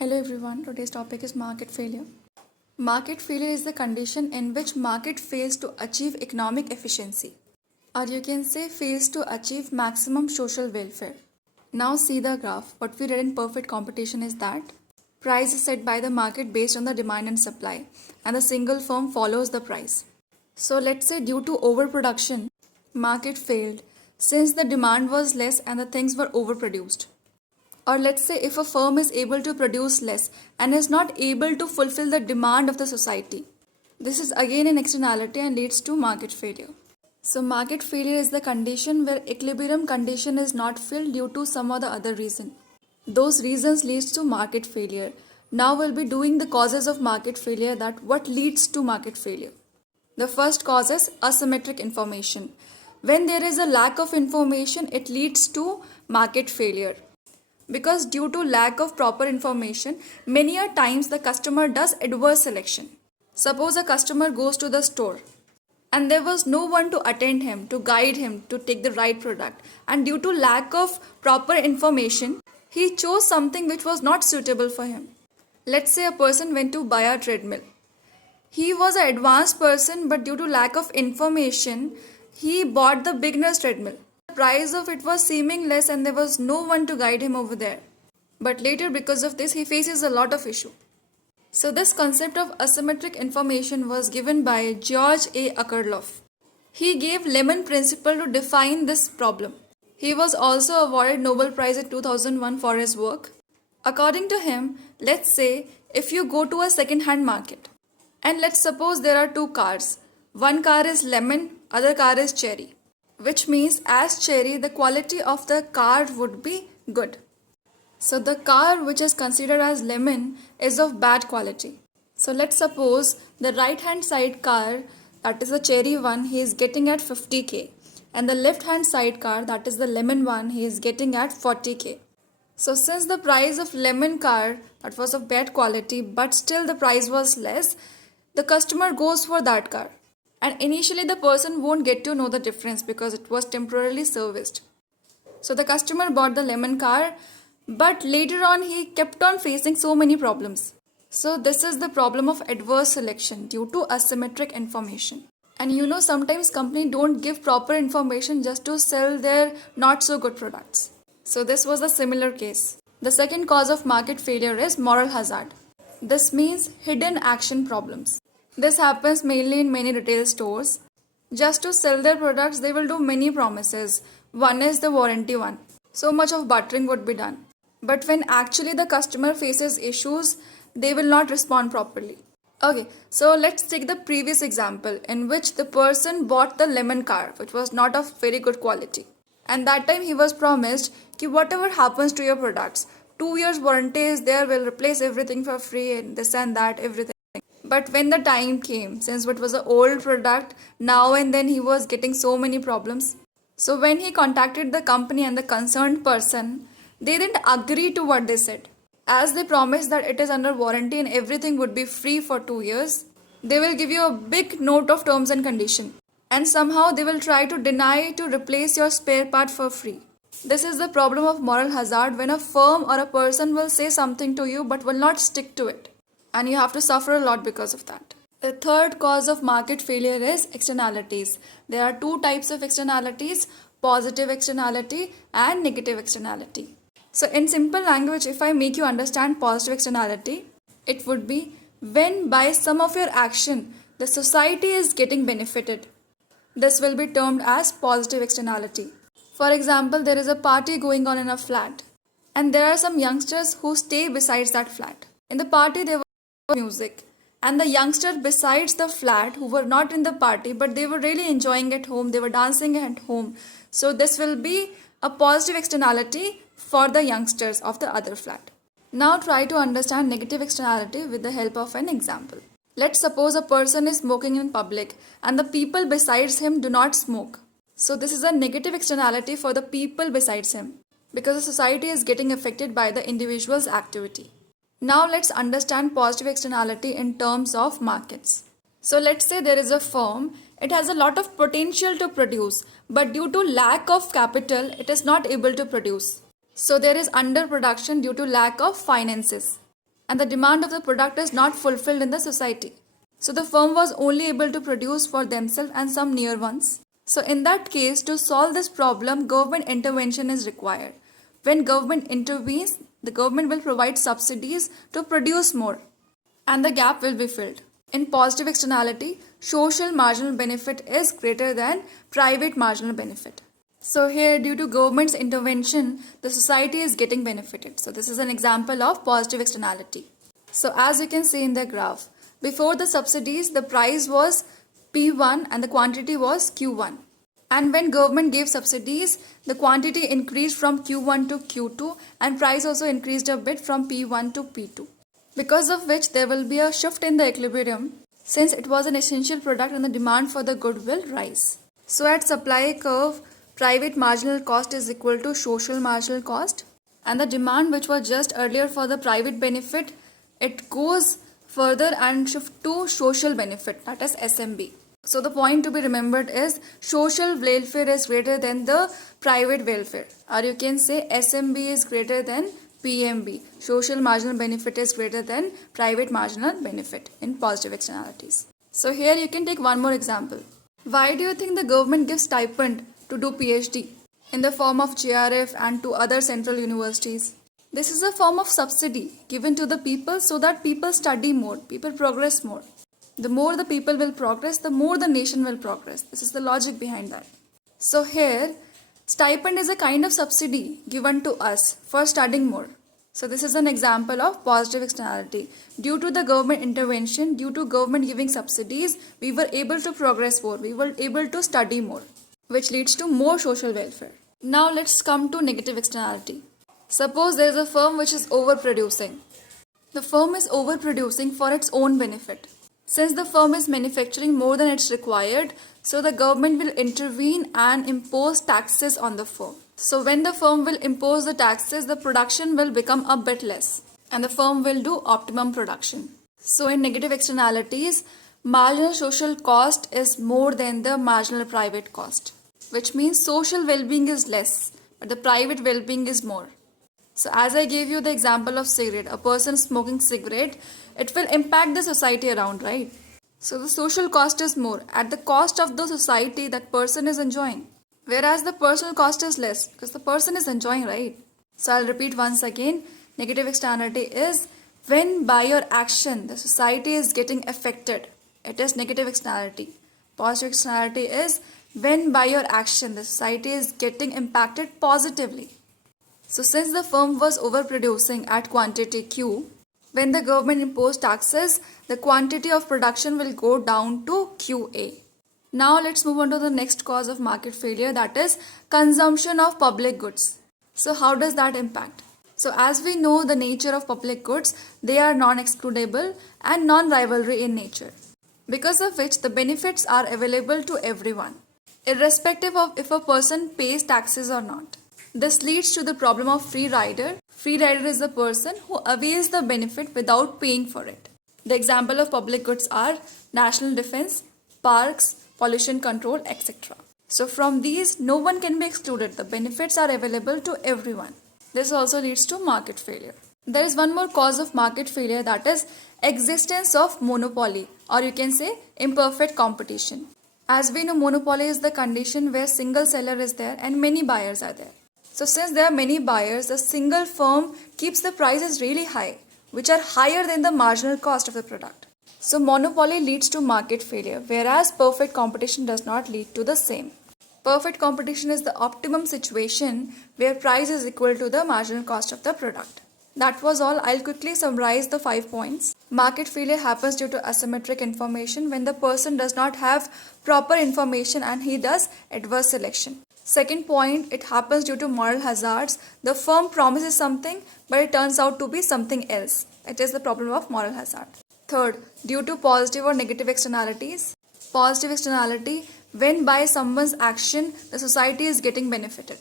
Hello everyone, today's topic is market failure. Market failure is the condition in which market fails to achieve economic efficiency, or you can say fails to achieve maximum social welfare. Now see the graph. What we read in perfect competition is that price is set by the market based on the demand and supply, and the single firm follows the price. So let's say due to overproduction, market failed since the demand was less and the things were overproduced. Or let's say if a firm is able to produce less and is not able to fulfill the demand of the society. This is again an externality and leads to market failure. So market failure is the condition where equilibrium condition is not filled due to some or the other reason. Those reasons leads to market failure. Now we'll be doing the causes of market failure, that what leads to market failure. The first cause is asymmetric information. When there is a lack of information, it leads to market failure. Because due to lack of proper information, many a times the customer does adverse selection. Suppose a customer goes to the store and there was no one to attend him, to guide him to take the right product, and due to lack of proper information, he chose something which was not suitable for him. Let's say a person went to buy a treadmill. He was an advanced person, but due to lack of information, he bought the beginner's treadmill. The price of it was seeming less and there was no one to guide him over there. But later, because of this, he faces a lot of issue. So this concept of asymmetric information was given by George A. Akerlof. He gave Lemon principle to define this problem. He was also awarded Nobel Prize in 2001 for his work. According to him, let's say if you go to a second-hand market, and let's suppose there are two cars. One car is lemon, other car is cherry. Which means as cherry, the quality of the car would be good. So the car which is considered as lemon is of bad quality. So let's suppose the right hand side car, that is the cherry one, he is getting at 50k. And the left hand side car, that is the lemon one, he is getting at 40k. So since the price of lemon car, that was of bad quality, but still the price was less, the customer goes for that car. And initially the person won't get to know the difference because it was temporarily serviced. So the customer bought the lemon car, but later on he kept on facing so many problems. So this is the problem of adverse selection due to asymmetric information. And sometimes companies don't give proper information just to sell their not so good products. So this was a similar case. The second cause of market failure is moral hazard. This means hidden action problems. This happens mainly in many retail stores. Just to sell their products, they will do many promises. One is the warranty one. So much of buttering would be done. But when actually the customer faces issues, they will not respond properly. Okay, so let's take the previous example in which the person bought the lemon car, which was not of very good quality. And that time he was promised that whatever happens to your products, 2 years warranty is there, will replace everything for free and this and that, everything. But when the time came, since it was an old product, now and then he was getting so many problems. So when he contacted the company and the concerned person, they didn't agree to what they said. As they promised that it is under warranty and everything would be free for 2 years, they will give you a big note of terms and condition. And somehow they will try to deny to replace your spare part for free. This is the problem of moral hazard, when a firm or a person will say something to you but will not stick to it. And you have to suffer a lot because of that. The third cause of market failure is externalities. There are two types of externalities, positive externality and negative externality. So in simple language, if I make you understand positive externality, it would be when by some of your action, the society is getting benefited. This will be termed as positive externality. For example, there is a party going on in a flat, and there are some youngsters who stay besides that flat. In the party, there was music, and the youngsters besides the flat who were not in the party but they were really enjoying at home, they were dancing at home. So this will be a positive externality for the youngsters of the other flat. Now try to understand negative externality with the help of an example. Let's suppose a person is smoking in public and the people besides him do not smoke. So this is a negative externality for the people besides him because the society is getting affected by the individual's activity. Now let's understand positive externality in terms of markets. So let's say there is a firm, it has a lot of potential to produce, but due to lack of capital, it is not able to produce. So there is underproduction due to lack of finances. and the demand of the product is not fulfilled in the society. So the firm was only able to produce for themselves and some near ones. So in that case, to solve this problem, government intervention is required. When government intervenes, the government will provide subsidies to produce more and the gap will be filled. In positive externality, social marginal benefit is greater than private marginal benefit. So here, due to government's intervention, the society is getting benefited. So this is an example of positive externality. So as you can see in the graph, before the subsidies, the price was P1 and the quantity was Q1. And when government gave subsidies, the quantity increased from Q1 to Q2 and price also increased a bit from P1 to P2. Because of which there will be a shift in the equilibrium since it was an essential product and the demand for the good will rise. So at supply curve, private marginal cost is equal to social marginal cost, and the demand which was just earlier for the private benefit, it goes further and shift to social benefit, that is SMB. So the point to be remembered is social welfare is greater than the private welfare, or you can say SMB is greater than PMB. Social marginal benefit is greater than private marginal benefit in positive externalities. So here you can take one more example. Why do you think the government gives stipend to do PhD in the form of JRF and to other central universities? This is a form of subsidy given to the people so that people study more, people progress more. The more the people will progress, the more the nation will progress. This is the logic behind that. So here, stipend is a kind of subsidy given to us for studying more. So this is an example of positive externality. Due to the government intervention, due to government giving subsidies, we were able to progress more, we were able to study more, which leads to more social welfare. Now let's come to negative externality. Suppose there is a firm which is overproducing. The firm is overproducing for its own benefit. Since the firm is manufacturing more than it's required, so the government will intervene and impose taxes on the firm. So when the firm will impose the taxes, the production will become a bit less and the firm will do optimum production. So in negative externalities, marginal social cost is more than the marginal private cost, which means social well-being is less, but the private well-being is more. So as I gave you the example of cigarette, a person smoking cigarette, it will impact the society around, right? So the social cost is more at the cost of the society that person is enjoying. Whereas the personal cost is less because the person is enjoying, right? So I'll repeat once again, negative externality is when by your action the society is getting affected. It is negative externality. Positive externality is when by your action the society is getting impacted positively. So since the firm was overproducing at quantity Q, when the government imposed taxes, the quantity of production will go down to QA. Now let's move on to the next cause of market failure, that is consumption of public goods. So how does that impact? So as we know the nature of public goods, they are non-excludable and non-rivalry in nature, because of which the benefits are available to everyone, irrespective of if a person pays taxes or not. This leads to the problem of free rider. Free rider is the person who avails the benefit without paying for it. The example of public goods are national defense, parks, pollution control, etc. So from these, no one can be excluded. The benefits are available to everyone. This also leads to market failure. There is one more cause of market failure, that is existence of monopoly, or you can say imperfect competition. As we know, monopoly is the condition where single seller is there and many buyers are there. So since there are many buyers, the single firm keeps the prices really high, which are higher than the marginal cost of the product. So monopoly leads to market failure, whereas perfect competition does not lead to the same. Perfect competition is the optimum situation where price is equal to the marginal cost of the product. That was all. I'll quickly summarize the 5 points. Market failure happens due to asymmetric information when the person does not have proper information and he does adverse selection. Second point, it happens due to moral hazards. The firm promises something, but it turns out to be something else. It is the problem of moral hazard. Third, due to positive or negative externalities. Positive externality, when by someone's action, the society is getting benefited.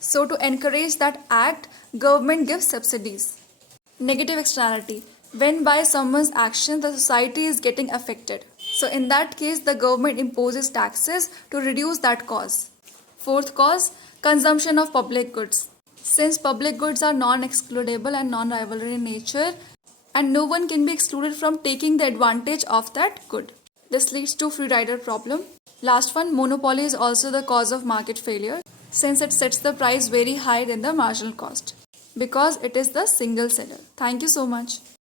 So to encourage that act, government gives subsidies. Negative externality, when by someone's action, the society is getting affected. So in that case, the government imposes taxes to reduce that cause. Fourth cause, consumption of public goods. Since public goods are non-excludable and non-rivalry in nature, and no one can be excluded from taking the advantage of that good. This leads to free rider problem. Last one, monopoly is also the cause of market failure since it sets the price very high than the marginal cost because it is the single seller. Thank you so much.